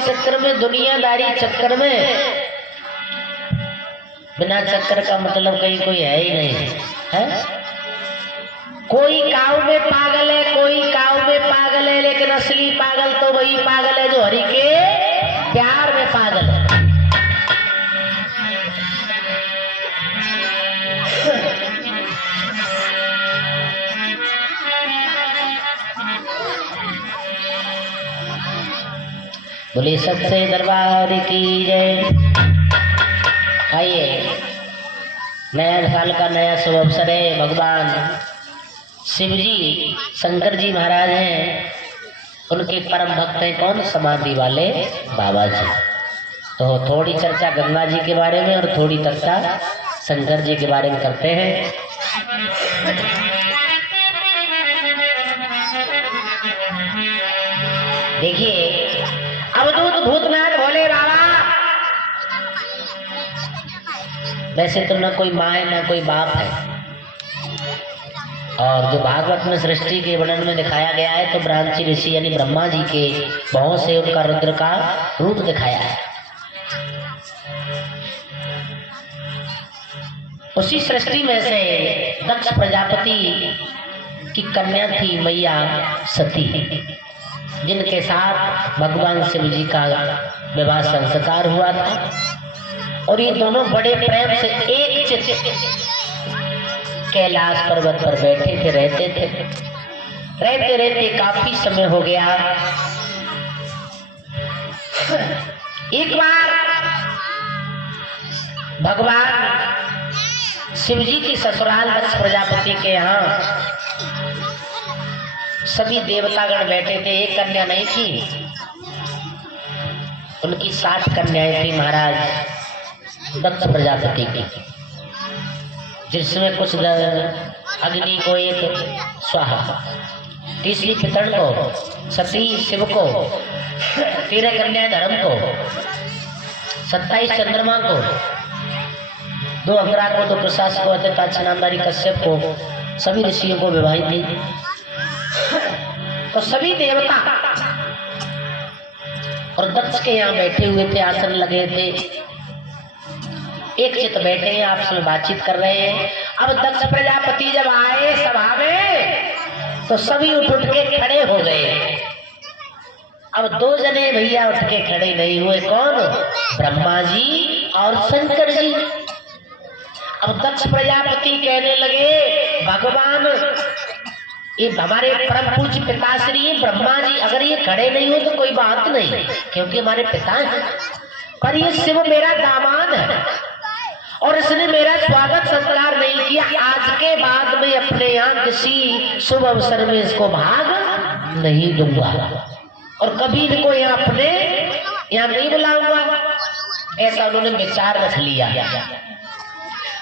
चक्कर में, दुनियादारी चक्कर में, बिना चक्कर का मतलब कहीं कोई है ही नहीं है। कोई काव में पागल है, कोई काव में पागल है, लेकिन असली पागल तो वही पागल है जो हरि के प्यार में पागल है। बोले सच्चे दरबार की जय। आइए, नया साल का नया शुभ अवसर है। भगवान शिव जी, शंकर जी महाराज हैं, उनके परम भक्त हैं कौन? समाधि वाले बाबा जी। तो थोड़ी चर्चा गंगा जी के बारे में और थोड़ी चर्चा शंकर जी के बारे में करते हैं। देखिए, अवधूत भूतनाथ भोले बाबा, वैसे तो न कोई माँ है न कोई बाप है, और जो भागवत में सृष्टि के वर्णन में दिखाया गया है तो ब्रह्मर्षि ऋषि यानी ब्रह्मा जी के भौं से उनका रुद्र का रूप दिखाया है। उसी सृष्टि में से दक्ष प्रजापति की कन्या थी मैया सती, जिनके साथ भगवान शिव जी का विवाह संस्कार हुआ था। और ये दोनों बड़े प्रेम से एक चित्त कैलाश पर्वत पर बैठे थे, रहते थे। रहते रहते काफी समय हो गया। एक बार भगवान शिव जी की ससुराल दक्ष प्रजापति के यहाँ सभी देवतागण बैठे थे। एक कन्या नहीं थी, उनकी 7 कन्याएं थी महाराज दक्ष प्रजापति की, जिसमें कुछ अग्नि को एक स्वाहा, तीसरी पितृ को, सती शिव को, 13 कन्याएं धर्म को, 27 चंद्रमा को, 2 अग्रा को, 2 प्रशास को, अत्यताक्ष नामधारी कश्यप को, सभी ऋषियों को विवाहित थी। तो सभी देवता और दक्ष के यहाँ बैठे हुए थे, आसन लगे थे, एक चित बैठे हैं, आपस में बातचीत कर रहे हैं। अब दक्ष प्रजापति जब आए सभा में तो सभी उठ के खड़े हो गए। अब 2 जने भैया उठ के खड़े नहीं हुए, कौन? ब्रह्मा जी और शंकर जी। अब दक्ष प्रजापति कहने लगे, भगवान ये हमारे परम पूज्य पिताश्री ब्रह्मा जी, अगर ये खड़े नहीं हो तो कोई बात नहीं, क्योंकि हमारे पिता हैं, पर ये शिव मेरा दामाद है और इसने मेरा स्वागत सत्कार नहीं किया। आज के बाद में अपने यहाँ किसी शुभ अवसर में इसको भाग नहीं दूंगा और कभी इनको यहाँ अपने यहाँ नहीं बुलाऊंगा। ऐसा उन्होंने विचार रख लिया।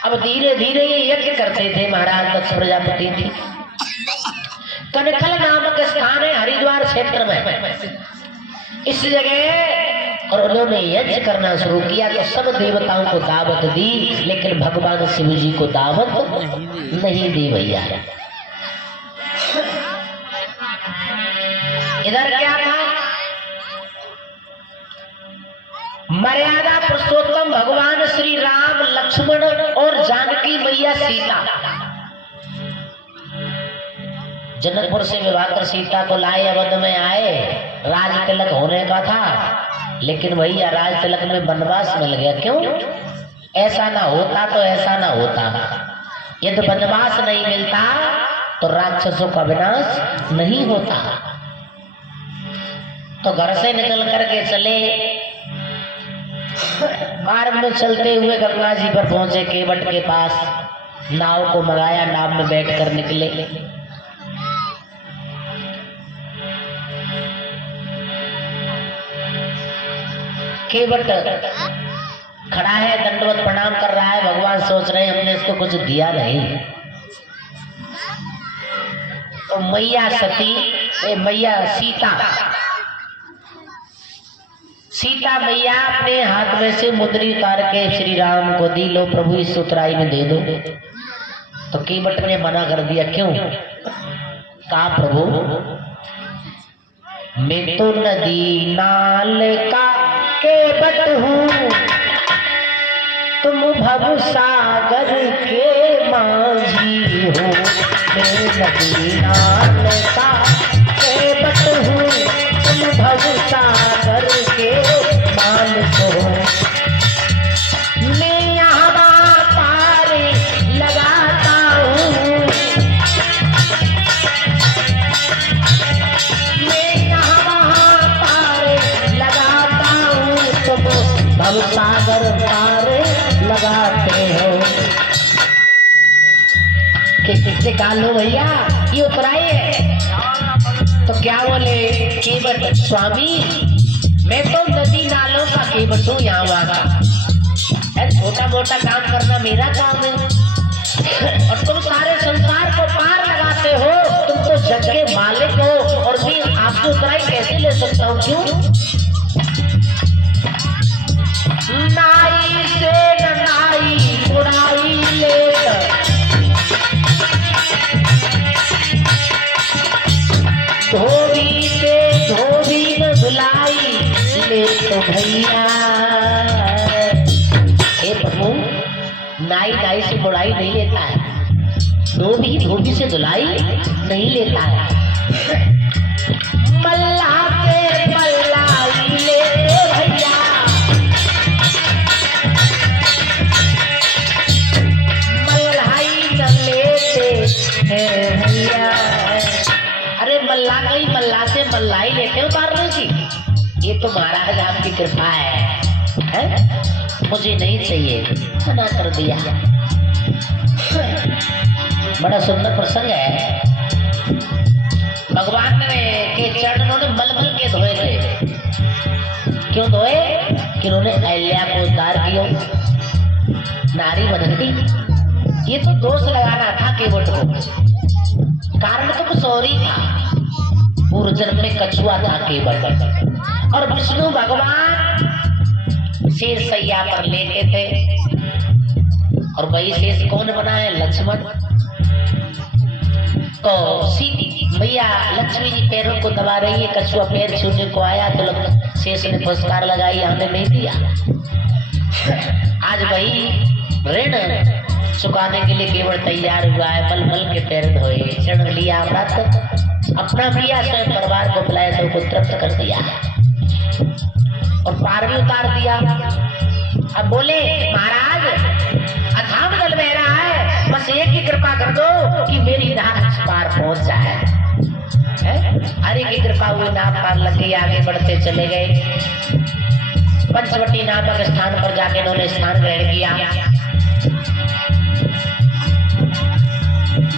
अब धीरे धीरे ये यज्ञ करते थे महाराज दक्ष प्रजापति थी। कनखल नामक स्थान है हरिद्वार क्षेत्र में, इस जगह, और उन्होंने यज्ञ करना शुरू किया तो सब देवताओं को दावत दी, लेकिन भगवान शिव जी को दावत नहीं दी भैया। इधर क्या था? मर्यादा पुरुषोत्तम भगवान श्री राम, लक्ष्मण और जानकी मैया सीता जनकपुर से विवाह कर सीता को लाए, अवध में आए। राज तिलक होने का था, लेकिन भैया राज तिलक में वनवास मिल गया। क्यों? ऐसा ना होता तो ऐसा ना होता, यदि वनवास नहीं मिलता तो राक्षसों का विनाश नहीं होता। तो घर से निकल करके चले, मार्ग में चलते हुए गंगा जी पर पहुंचे, केवट के पास नाव को मंगाया, नाव में बैठकर निकले। केवट खड़ा है, दंडवत प्रणाम कर रहा है। भगवान सोच रहे हैं हमने इसको कुछ दिया नहीं। तो मैया सती, मैया सीता मैया अपने हाथ में से मुद्री उतार के श्री राम को दी, लो प्रभु इस उतराई में दे दो। तो केवट ने मना कर दिया। क्यों? कहा प्रभु मैं तो नदी नाल का केवट हूँ, तुम भव सागर के माझी हो। मैं नदी नाल का केवट हूँ, तुम भव सागर के मालिक हो। मैं यहाँ पार लगाता हूँ, मैं यहाँ पार लगाता हूँ, तुम भव सागर पार लगाते हो। किससे काल लो भैया, ये उतराइए। तो क्या बोले केवट स्वामी, मैं तो नदी नालों का केवट हूँ, यहाँ वहाँ का छोटा मोटा काम करना मेरा काम है, और तुम सारे संसार को पार लगाते हो, तुम तो जग के मालिक हो, और मैं आपकी उतराई कैसे ले सकता हूँ? क्यों? नाई से नाई बुराई लेकर, धोबी से धोबी न धुलाई ले तो भैया। हे प्रभु, नाई नाई से बुराई नहीं लेता है, धोबी धोबी से धुलाई नहीं लेता है। मल्ला से मल्लाई ले भैया, मल्लाई न लेते हैं भैया। अरे मल्ला कहीं मल्ला से मल्लाई लेते हो तारने की, ये तो महाराज आपकी कृपा है? मुझे नहीं चाहिए, मना कर दिया। बड़ा सुंदर प्रसंग है। भगवान ने के चरण उन्होंने मलमल के धोए थे। क्यों धोए? कि उन्होंने अहल्या को उद्धार किया, नारी बनती। ये तो दोष लगाना था केवट को, कारण तो कुछ और ही था। पूर्व जन्म में कछुआ था केवट, और विष्णु भगवान शेष सैया पर लेटे थे, और वही शेष कौन बना है? लक्ष्मण। तो सीधी भैया लक्ष्मी जी पैरों को दबा रही है, कछुआ पैर छूने को आया तो शेष ने पुरस्कार लगाई, हमने नहीं दिया। आज वही ऋण चुकाने के लिए केवल तैयार हुआ है, मल मल के पैर धोए, चढ़ लिया व्रत, अपना पिया स्वयं परिवार को बुलाया, सबको तृप्त कर दिया और पार भी उतार दिया। अब बोले महाराज अथाम जल बह रहा है, बस एक ही कृपा कर दो कि मेरी नाव पार पहुंच जाए। हरि की कृपा हुई, नाव पार लग गई, आगे बढ़ते चले गए। पंचवटी नामक स्थान पर जाके उन्होंने स्नान ग्रहण किया।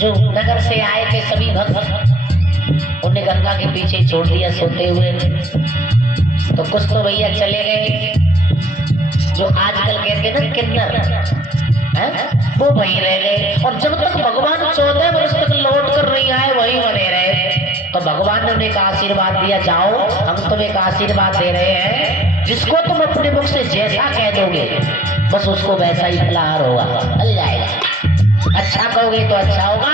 जो नगर से आए थे सभी भक्त, उन्हें गंगा के पीछे छोड़ दिया सोते हुए। तो कुछ तो भैया चले गए, जो आजकल कहते ना किन्नर, वो वहीं रह गए। और जब तक भगवान 14 वर्ष तक लौट कर नहीं आए वहीं बने रहे। तो भगवान ने उन्हें आशीर्वाद दिया, जाओ हम तुम्हें एक आशीर्वाद दे रहे हैं, जिसको तुम अपने मुख से जैसा कह दोगे बस उसको वैसा ही फलाहार होगा, मिल जाएगा। अच्छा कहोगे तो अच्छा होगा,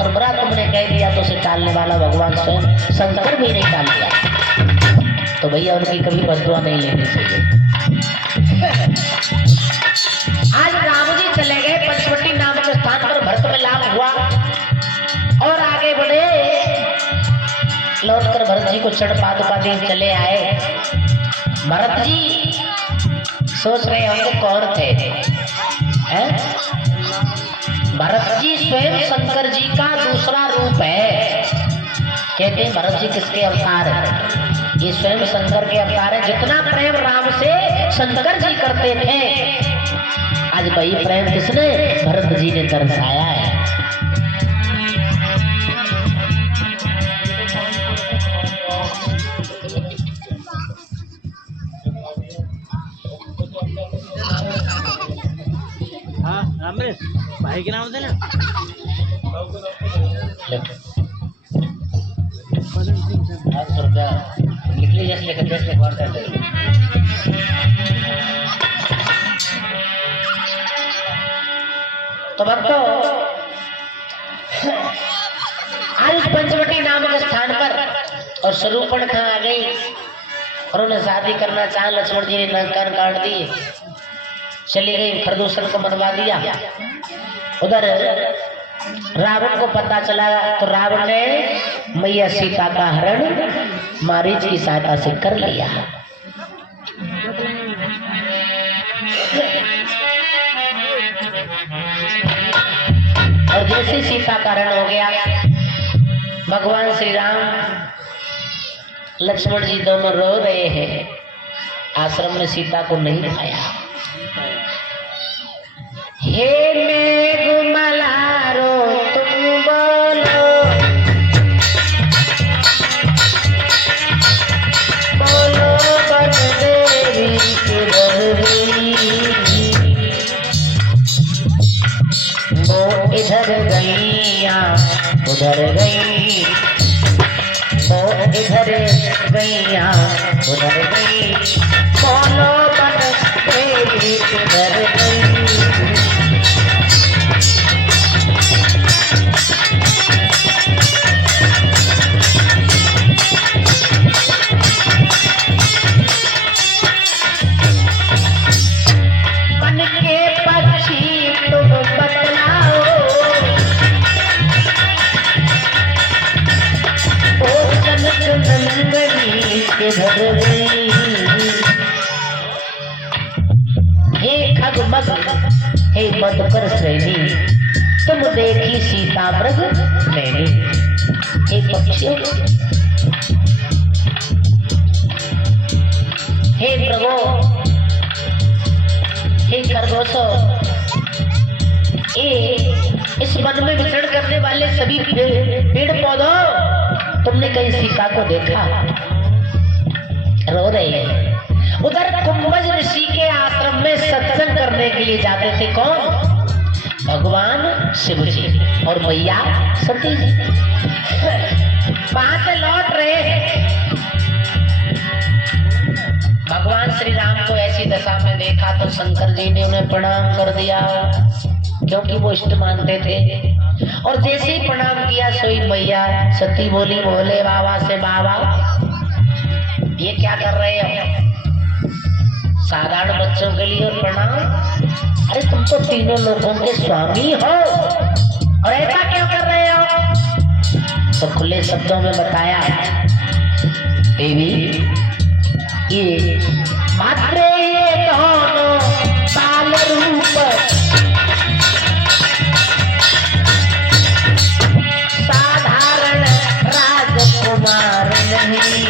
और बुरा तुमने कह दिया तो उसे टालने वाला भगवान स्वयं शंकर भी नहीं टाल दिया। तो भैया उनकी कभी बददुआ नहीं लेनी चाहिए। आज राम जी चले गए पंचवटी नामक स्थान पर, भरत में लाभ हुआ और आगे बढ़े। लौटकर भरत जी को चढ़ पादुका देव चले आए। भरत जी सोच रहे होंगे कौन थे, हैं? भरत जी स्वयं शंकर जी का दूसरा रूप है। कहते हैं भरत जी किसके अवतार है? ये स्वयं शंकर के अवतार है। जितना प्रेम राम से शंकर जी करते थे, आज वही प्रेम किसने? भरत जी ने दर्शाया है। हाँ रामरेश भाई के नाम देना। 500 रुपया लिख लीजिए, लेकर 10 लाख बार कर देंगे। तो भक्तों, आज पंचवटी नामक स्थान पर और शरूपणखा आ गई और उन्हें शादी करना चाहा। लक्ष्मण जी ने कान काट दिए, चली गई, प्रदूषण को मनवा दिया। उधर रावण को पता चला तो रावण ने मैया सीता का हरण मारीच की सहायता से कर लिया। और जैसे सीता का हरण हो गया, भगवान श्री राम लक्ष्मण जी दोनों रो रहे हैं। आश्रम में सीता को नहीं पाया। हे मेघमल्हारो तुम बोलो, बोलो बन देवी किधर गई, वो इधर गईया उधर गई, वो इधर गईया उधर गई, बोलो बन देवी किधर गई। हे खगमग हे मधुकर श्रेणी, तुम देखी सीता मृग नैनी। हे पक्षियों, हे मृगो, हे खरगोशों, इस वन में विचरण करने वाले सभी पेड़ पौधों, तुमने कहीं सीता को देखा? रो रहे हैं। उधर कुंभज ऋषि के आश्रम में सत्संग करने के लिए जाते थे कौन? भगवान शिव जी और मैया सती जी। वहां से लौट रहे हैं, भगवान श्री राम को ऐसी दशा में देखा तो शंकर जी ने उन्हें प्रणाम कर दिया, क्योंकि वो इष्ट मानते थे। और जैसे ही प्रणाम किया सोई मैया सती बोली, बोले बाबा से, बाबा ये क्या कर रहे हो? साधारण बच्चों के लिए प्रणाम? अरे तुम तो तीनों लोगों के स्वामी हो और ऐसा क्यों कर रहे हो? तो खुले शब्दों में बताया, देवी ये मात्रे ये दोनों बाल रूप साधारण राजकुमार नहीं,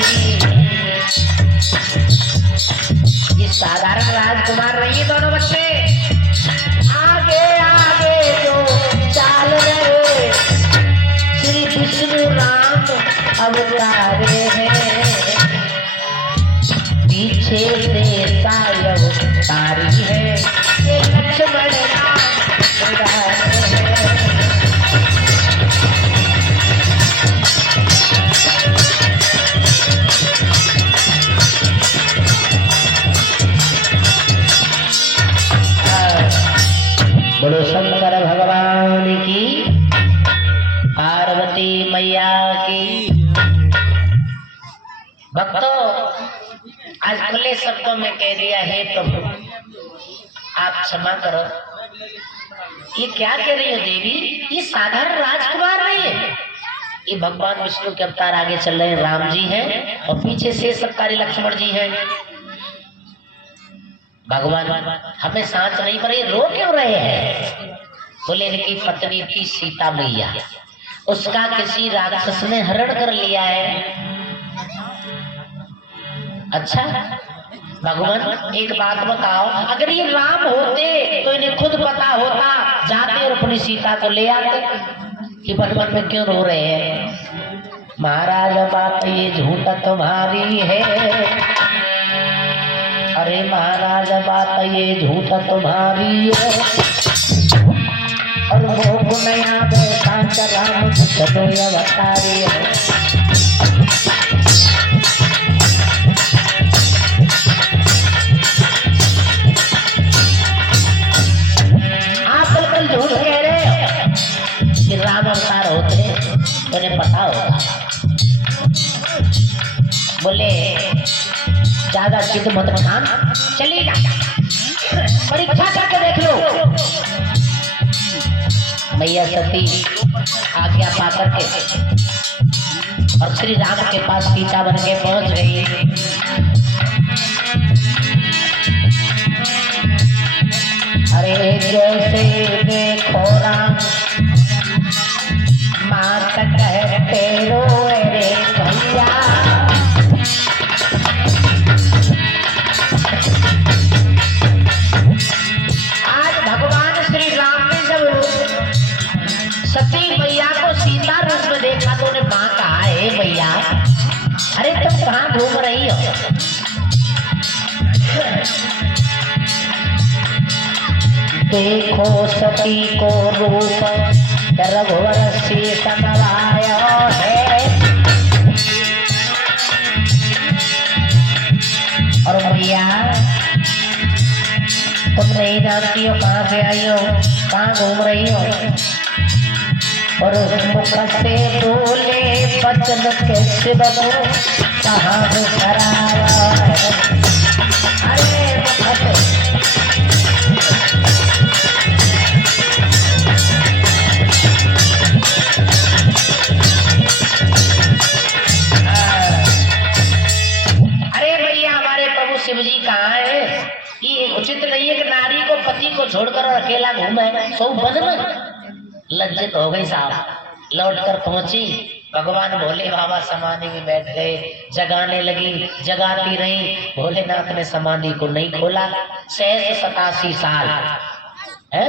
ये साधारण राजकुमार नहीं दोनों बच्चे। आगे आगे जो चाल रहे श्री विष्णु राम अवतारे हैं, पीछे से सायब तारी है, ये लक्ष्मण राम उदारे हैं। बोलो शंकर भगवान की, पार्वती मैया की। भक्तों, आज खुले शब्दों में कह दिया, हे प्रभु आप क्षमा करो। ये क्या कह रही हो देवी? ये साधारण राजकुमार नहीं है, ये भगवान विष्णु के अवतार आगे चल रहे हैं, राम जी हैं और पीछे से सत्कारी लक्ष्मण जी हैं। भगवान हमें सांस नहीं पर ये रो क्यों रहे हैं? बोले इनकी पत्नी थी सीता मैया, उसका किसी राक्षस ने हरण कर लिया है। अच्छा भगवान एक बात बताओ, अगर ये राम होते तो इन्हें खुद पता होता, जाते और अपनी सीता को ले आते। कि बचपन में क्यों रो रहे हैं? महाराज बात ये झूठ तुम्हारी है, अरे महाराज बात ये झूठ तुम्हारी है, और वो नया बैठा राम चलो अवतारी है। आप बिल्कुल झूठ कह रहे हो कि राम अवतार होते तो इन्हें पता होगा। बोले ज्यादा जिद मत खान, चलेगा परीक्षा करके देख लो। मैया सती आज्ञा पा करके और श्री राम के पास सीता बन के पहुंच गई। अरे जैसे देखो राम मात कहते रोए रे भैया, आज भगवान श्री राम ने जब सती मैया को सीता रूप में देखा तो उन्हें मां कहा, हे मैया अरे तुम कहाँ घूम रही हो? देखो सती को रूप रघुवर शीश नवाया है। और भैया तुम नहीं जानती हो कहाँ से आई हो, कहाँ घूम रही हो? और मुख से बोले बचन के शिव को कहाँ कराया है। अरे मुख से शिव जी कहाँ है? ये उचित नहीं है कि नारी को पति को छोड़कर और अकेला घूमे। सो बदन लज्जित हो गई साहब। लौट कर पहुंची, भगवान भोले बाबा समाधि में बैठ गए, जगाने लगी, जगाती रही। भोलेनाथ ने समाधि को नहीं खोला। 87 साल है।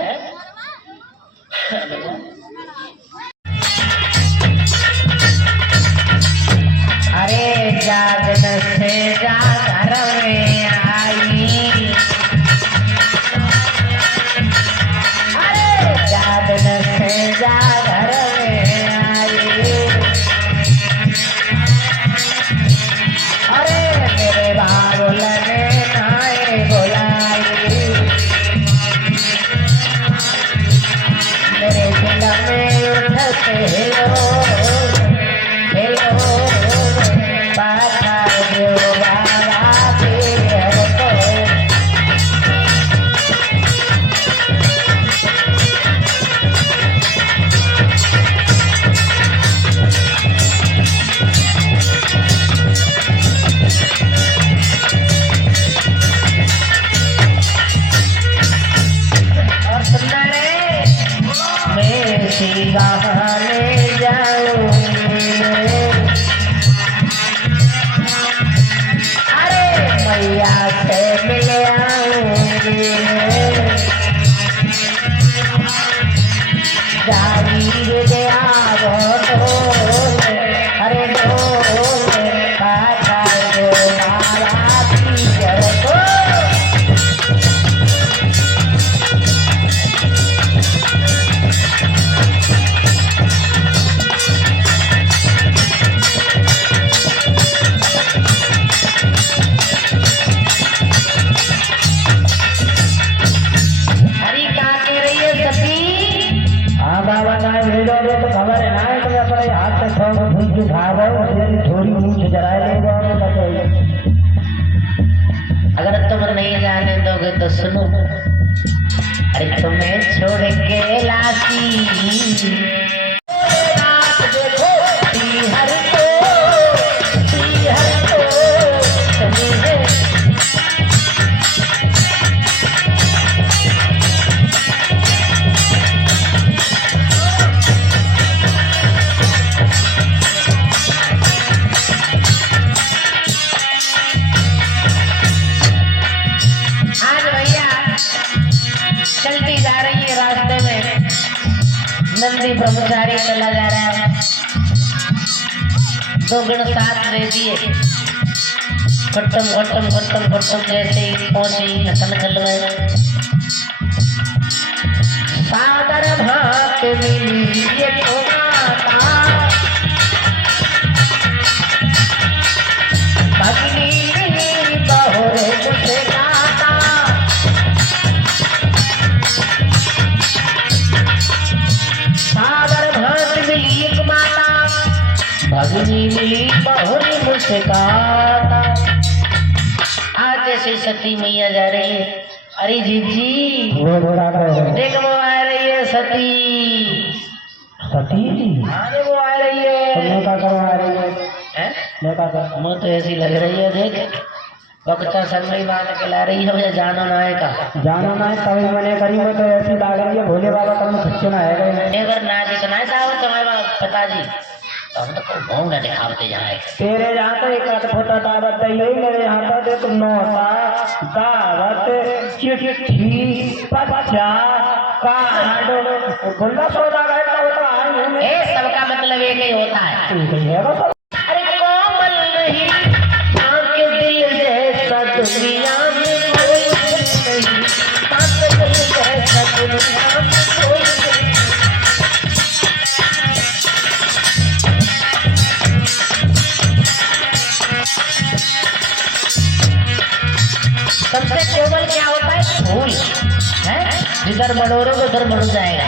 अरे जागन से जागर में आई, अरे जागन से जागर में आई, अरे मेरे बाबुल ने नाए बुलाई, मेरे दिल में उठते हो अगर तुम नहीं जाने दोगे तो सुनो। अरे तुम्हें छोड़ के लाती देखो हर नंदी ब्रह्मचारी चला जा रहा है। 2 गण साथ दे दिए। घट्टम घट्टम घट्टम घट्टम जैसे ही पहुंची नकल चल गए। सागर भात मिली ये तो माता भगनी बहुरे मुझे गाता। भगनी मिली बहुरी मुस्कान। से सती मैया जा रही है। अरे जी जी देख वो आ रही है सती। सती जी अरे वो आ रही है। मैं क्या करवा रही है? हैं? मैं क्या कर मुँह तो ऐसी लग रही है देख वक्ता संगई मान के ला रही है मुझे जानो ना है का जानो ना कभी मैंने करी वो तो ऐसी लाग रही है भोले बाबा का मुँह खच्चे ना है अगर ना दिखना है साहब तुम्हारे पिताजी तो हम तो घूम न दिखावते जाए। तेरे यहाँ तो एक आध फोटा दावत है यही मेरे यहाँ तो देख नौता दावत चिट्ठी पच्चा कार्ड गुल्ला सौदा रहता होता है ए सबका मतलब एक ही होता है। अरे कोमल नहीं आंख दिल जैसा दुनिया में कोई नहीं आंख दिल जैसा दुनिया में कोई नहीं। सबसे कोमल क्या होता है? फूल है जिधर मरोगे उधर मर जाएगा।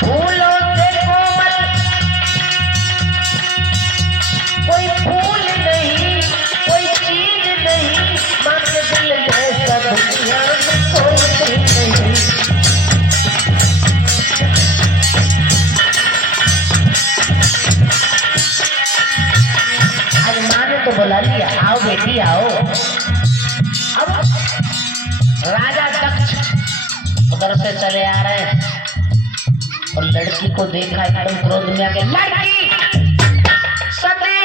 फूलों से कोमल कोई फूल नहीं कोई चीज नहीं मां के दिल जैसा दुनिया में कोई नहीं। आज माँ ने तो बुला लिया आओ बेटी आओ। अब राजा दक्ष उधर से चले आ रहे हैं और लड़की को देखा एकदम क्रोध में आके लड़की सती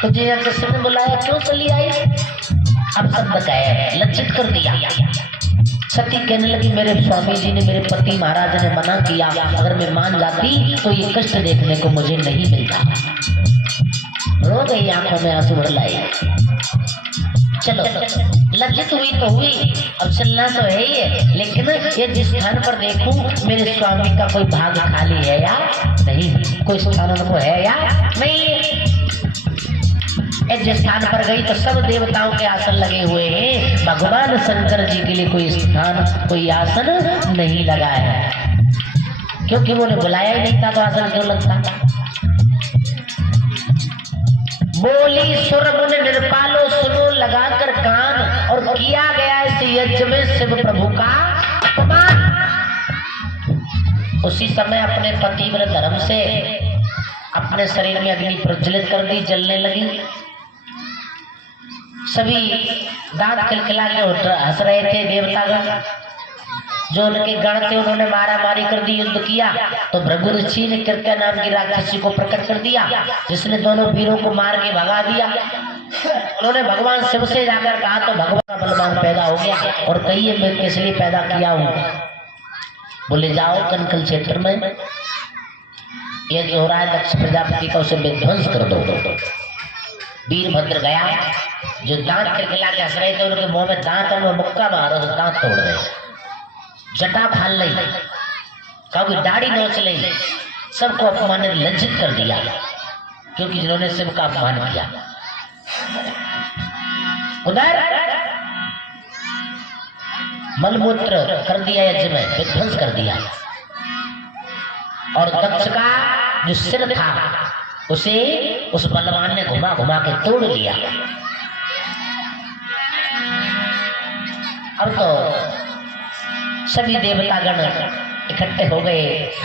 तुझे यहाँ किसने बुलाया क्यों चली आई? अब सब बताया लज्जित कर दिया। सती कहने लगी मेरे स्वामी जी ने मेरे पति महाराज ने मना किया अगर मैं मान जाती तो ये कष्ट देखने को मुझे नहीं मिलता। रो गई आंखों में आंसू भर लाई। चलो लज्जित हुई तो हुई अब चलना तो है ही है लेकिन ये जिस स्थान पर देखूं मेरे स्वामी का कोई भाग खाली है या नहीं कोई स्थान उनको है या नहीं। जिस स्थान पर गई तो सब देवताओं के आसन लगे हुए हैं भगवान शंकर जी के लिए कोई स्थान कोई आसन नहीं लगा है क्योंकि उन्होंने बुलाया ही नहीं था तो आसन क्यों लगता। बोली सुरमुन निर्पालो सुनो लगाकर कान और किया गया इस यज्ञ में शिव प्रभु का अपमान। उसी समय अपने पतिव्रत धर्म से अपने शरीर में अग्नि प्रज्वलित कर दी जलने लगी। सभी दांत खिलखिला के हंस रहे थे देवतागण जो उनके गण थे उन्होंने मारा मारी कर दी युद्ध किया तो भृगु ऋषि ने कृत्या नाम की राक्षसी को प्रकट कर दिया जिसने दोनों वीरों को मार के भगा दिया। उन्होंने भगवान शिव से जाकर कहा तो भगवान का बलवान पैदा हो गया और कहिए मैं किस लिए पैदा किया हूँ। बोले जाओ कनकल क्षेत्र में ये जो हो रहा है दक्ष प्रजापति का उसे विध्वंस कर दो। वीरभद्र गया जो दांत खिलखिला के हंस रहे थे उनके मुंह में दांत और मुक्का मारो तो दांत तोड़ गए जटा फाल ली कभी दाढ़ी नोच ली सबको अपमानित लज्जित कर दिया क्योंकि जिन्होंने शिव का अपमान किया। उधर मलमूत्र कर दिया यज्ञ में विध्वंस कर दिया और दक्ष का जो सिर था उसे उस बलवान ने घुमा घुमा के तोड़ दिया। अब तो सभी देवतागण इकट्ठे हो गए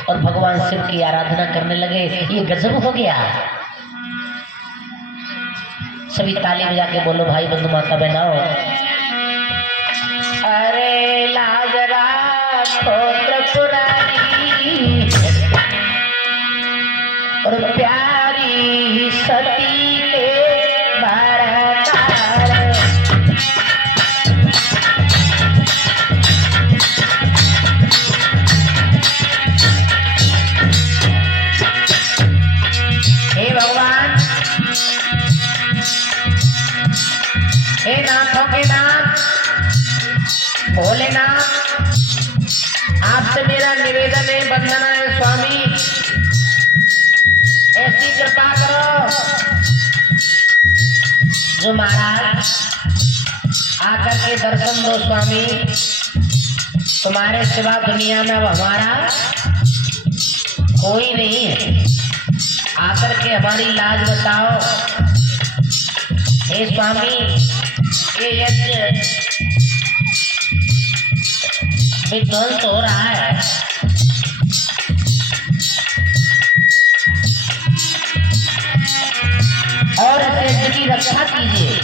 और भगवान शिव की आराधना करने लगे। ये गजब हो गया। सभी ताली बजा के बोलो भाई बंधु माता बहनाओ अरे लाज राखो त्रिपुरारी और प्यारी सती के भरतार हे भगवान हे नाथों के नाथ भोलेनाथ आपसे मेरा निवेदन है वंदना है स्वामी ऐसी कृपा करो जो महाराज आकर के दर्शन दो स्वामी तुम्हारे सिवा दुनिया में अब हमारा कोई नहीं है आकर के हमारी लाज बताओ। हे स्वामी ये यज्ञ विध्वंस हो रहा है, और इस यज्ञ की रक्षा कीजिए।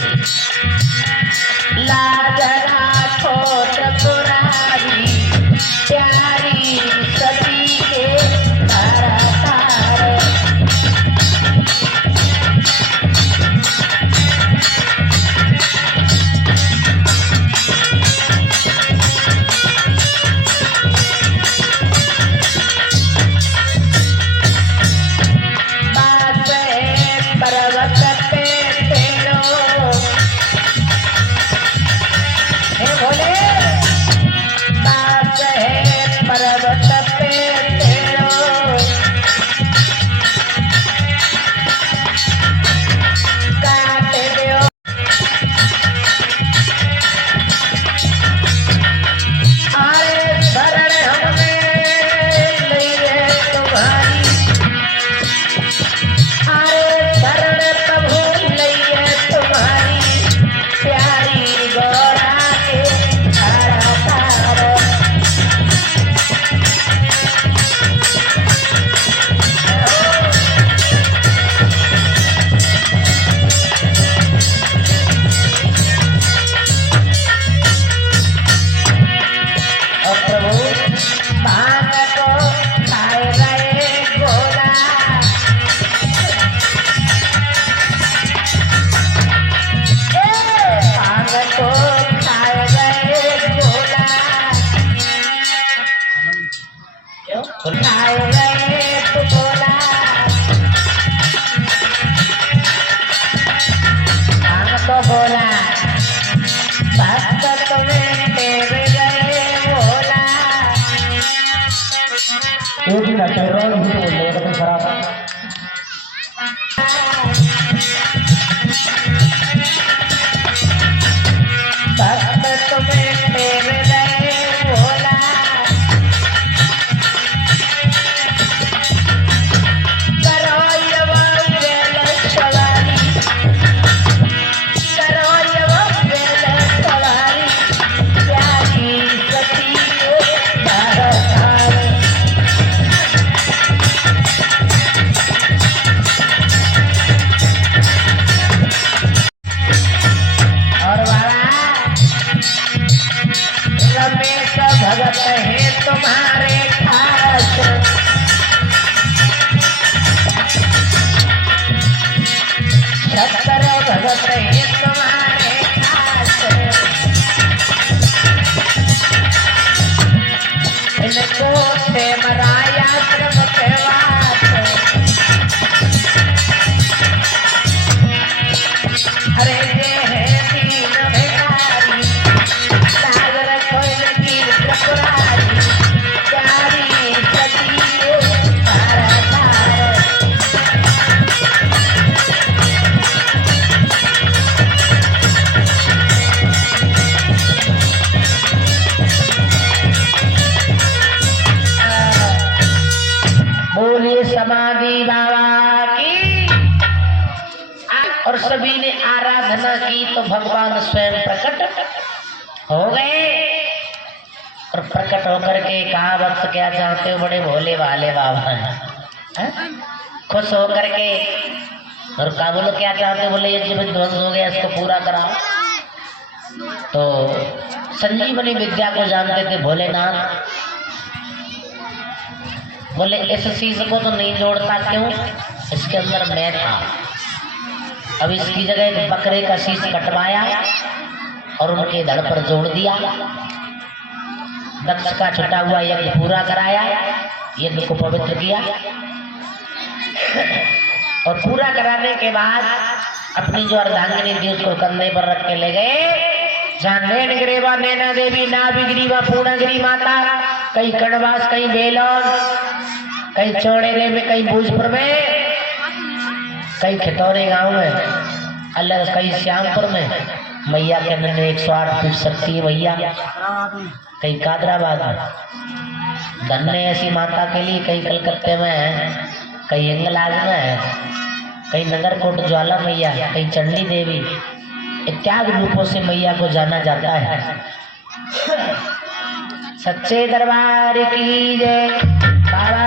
लाज राखो त्रिपुरारी प्यारी सती के तार। एक ही नशे रोड भी बोल रहे हैं खराब। भगत है तुम्हारे खास, छत्र भगत है तुम्हारे खास, इनको से मराया श्रम के वास। अरे ये है दीन भिखारी सागर कोयल की त्रिपुरारी प्यारी सती के तार। बोलिए समाधि बाबा की। और सभी ने आराधना की तो भगवान स्वयं प्रकट हो गए। और प्रकट होकर के कहा भक्त क्या चाहते हो बड़े भोले वाले बाबा हैं, खुश होकर के। और कहा बोलो क्या चाहते हो, बोले यज्ञ विध्वंस हो गया इसको पूरा कराओ। तो संजीवनी विद्या को जानते थे भोलेनाथ, बोले इस चीज को तो नहीं जोड़ता, क्यों, इसके अंदर मैं था। अब इसकी जगह एक बकरे का शीश कटवाया और उनके धड़ पर जोड़ दिया। दक्ष का छुटा हुआ यज्ञ पूरा कराया, यज्ञ को पवित्र किया। और पूरा कराने के बाद अपनी जो अर्धांगिनी थी उसको कंधे पर रख के ले गए। जहाँ नैन ग्रेवा नैना देवी नाभिग्रीवा पूर्णगिरी माता, कहीं कड़वास, कहीं बेलौर, कहीं चौड़ेरे में, कहीं भोजपुर में, कहीं खितौरे गांव में, अलग कहीं श्यामपुर में मैया के अंदर 108 फीट शक्ति है मैया, कहीं कादराबाद में। धन्य ऐसी माता के लिए कहीं कलकत्ते में है, कहीं इंगलाज में है, कहीं नगरकोट ज्वाला मैया, कहीं चंडी देवी, इत्यादि रूपों से मैया को जाना जाता है। सच्चे दरबार की जय। बाबा